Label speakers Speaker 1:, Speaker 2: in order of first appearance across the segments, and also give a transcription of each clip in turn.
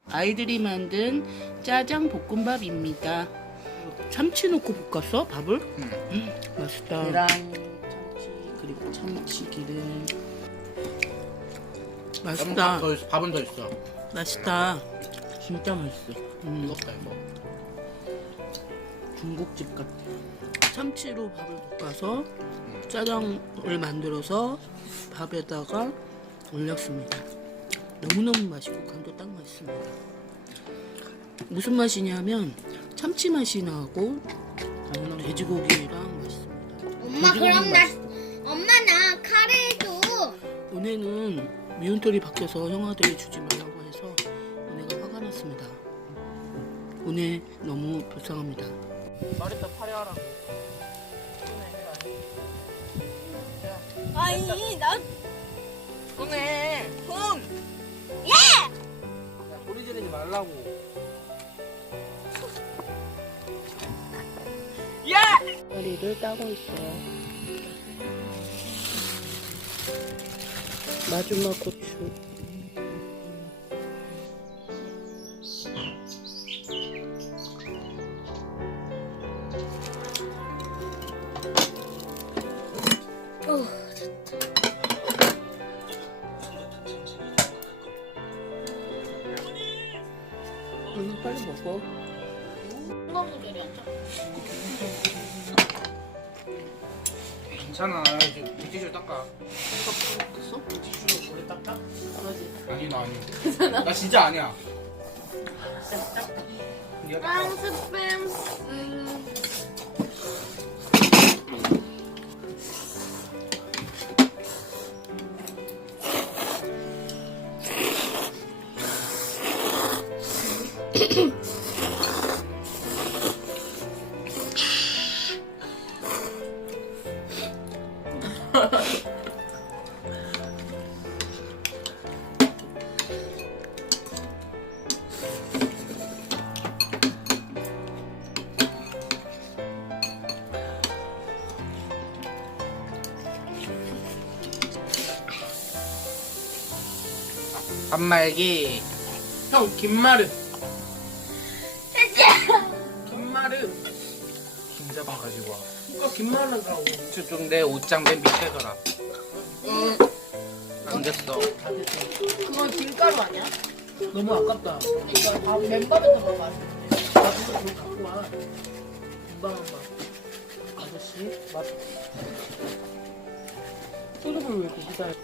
Speaker 1: 아이들이 만든 짜장 볶음밥입니다. 참치 넣고 볶았어? 밥을? 맛있다. 계란, 참치, 그리고 참치 기름. 맛있다.
Speaker 2: 밥은 더 있어.
Speaker 1: 맛있다. 진짜 맛있어.
Speaker 2: 뜨겁다 이거.
Speaker 1: 중국집 같아. 참치로 밥을 볶아서 짜장을 만들어서 밥에다가 올렸습니다. 너무너무 맛있고 간도 딱 맛있습니다. 무슨 맛이냐면 참치 맛이 나고 돼지고기랑 맛있습니다.
Speaker 3: 엄마 그럼 엄마 나 카레 줘.
Speaker 1: 은혜는 미운털이 박혀서 형아들이 주지 말라고 해서 은혜가 화가 났습니다. 은혜 너무 불쌍합니다.
Speaker 2: 말했다 파리하라.
Speaker 3: 아니 나
Speaker 2: 손에 손.
Speaker 3: 예!
Speaker 2: 야, 소리 지르지 말라고.
Speaker 1: 다리를 따고 있어요. 마지막 고추. 빨리 먹어.
Speaker 3: 엉덩이 내려앉아.
Speaker 2: 괜찮아. 이제 물티슈 닦아.
Speaker 1: 됐어?
Speaker 2: 물티슈로 오래 닦아?
Speaker 1: 그러지.
Speaker 2: 아니 나 아니야. 나 진짜 아니야. 네가 닦아. 밥말기. 형 김마르. 김마르. 김자반 가지고 와.
Speaker 1: 그러니까 김말라고.
Speaker 2: 저쪽 내 옷장 맨 밑에 더라. 안 됐어.
Speaker 3: 그건 김가루 아니야?
Speaker 1: 너무 아깝다.
Speaker 3: 그러니까 밥 맨밥에서 먹어 맛있는데.
Speaker 1: 나 그거 좀 갖고 와. 금방 한 번. 아저씨, 맛. 소주를 왜 거기다 해?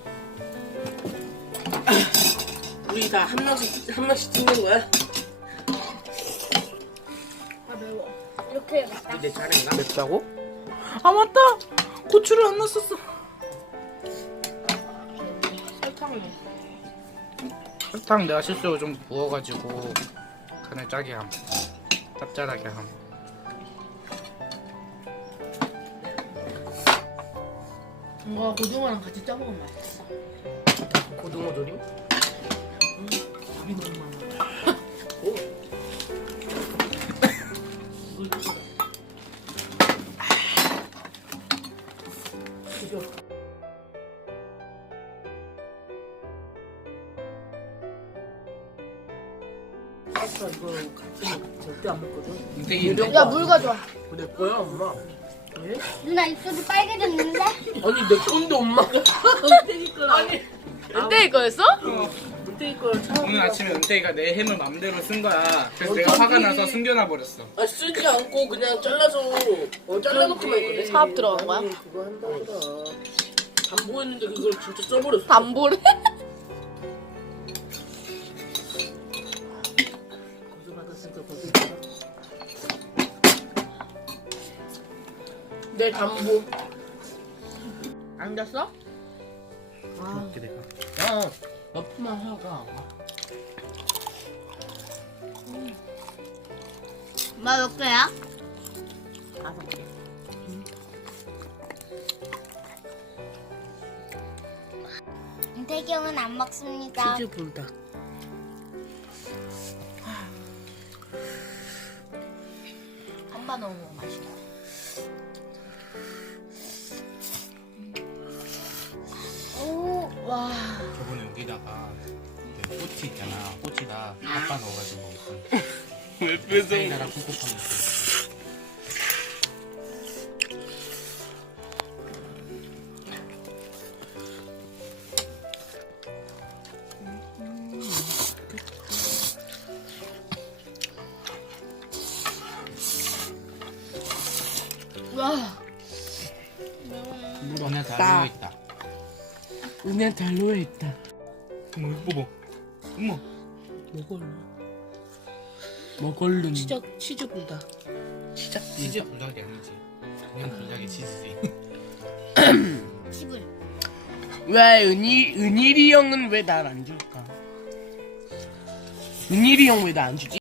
Speaker 1: 우리 다 한 명씩 찍는 거야?
Speaker 3: 아 매워. 이렇게 해야겠다.
Speaker 2: 내 차례인가?
Speaker 1: 맵다고? 아 맞다! 고추를 안 넣었었어.
Speaker 3: 설탕을.
Speaker 2: 설탕 내가 실수로 좀 부어가지고 간을 짜게 함. 짭짤하게 함.
Speaker 1: 이거 고등어랑 같이 짜먹으면 맛있어.
Speaker 2: 고등어 조림?
Speaker 1: 밥이 너무 많아. 오. 물 끓여. 끓여. 아까 이거 같이 절대 안 먹거든.
Speaker 2: 인teg이
Speaker 3: 야 물 가져와.
Speaker 1: 내 거야 엄마. 왜?
Speaker 3: 누나 입술이 빨개졌는데?
Speaker 1: 아니 내 건데 엄마가 은택이 거라. 아니
Speaker 3: 은퇴 거였어?
Speaker 1: 은택이 거를 차.
Speaker 2: 오늘 아침에 은택이가 내 햄을 맘대로 쓴 거야. 그래서 내가 화가 나서 숨겨놔 버렸어.
Speaker 1: 아 쓰지 않고 그냥 잘라서 잘라놓고만 있거든.
Speaker 3: 사업 들어간 거야?
Speaker 1: 그거 한다더라. 안 보였는데 그걸 진짜 써버렸어.
Speaker 3: 담보를?
Speaker 1: 거저 받았으니까 거저 받아. 내 담보. 안 잤어? 아,
Speaker 2: 이렇게 내가.
Speaker 1: 야, 너프만 하가.
Speaker 3: 엄마 몇 개야?
Speaker 1: 5개.
Speaker 3: 은택이 형은 안 먹습니다.
Speaker 1: 치즈 불닭.
Speaker 3: 엄마 너무 맛있다. 오, 와.
Speaker 2: 저번에 여기다가 그 꼬치 있잖아. 꼬치다 아빠 넣어가지고
Speaker 4: 왜 뺏어?
Speaker 2: 사이다랑 콩콩 먹고.
Speaker 1: 와.
Speaker 2: 오늘 다 누워있다.
Speaker 4: 은혜 잘 누워있다.
Speaker 2: 어머 이거 봐봐. 어머.
Speaker 1: 먹을래.
Speaker 4: 먹을름.
Speaker 1: 치즈 불다.
Speaker 4: 진짜.
Speaker 2: 치즈 불닭이 아니지. 그냥 불닭에 치즈지.
Speaker 3: 집을.
Speaker 4: 왜 은일이 형은 왜 날 안 줄까? 은일이 형 왜 나 안 주지?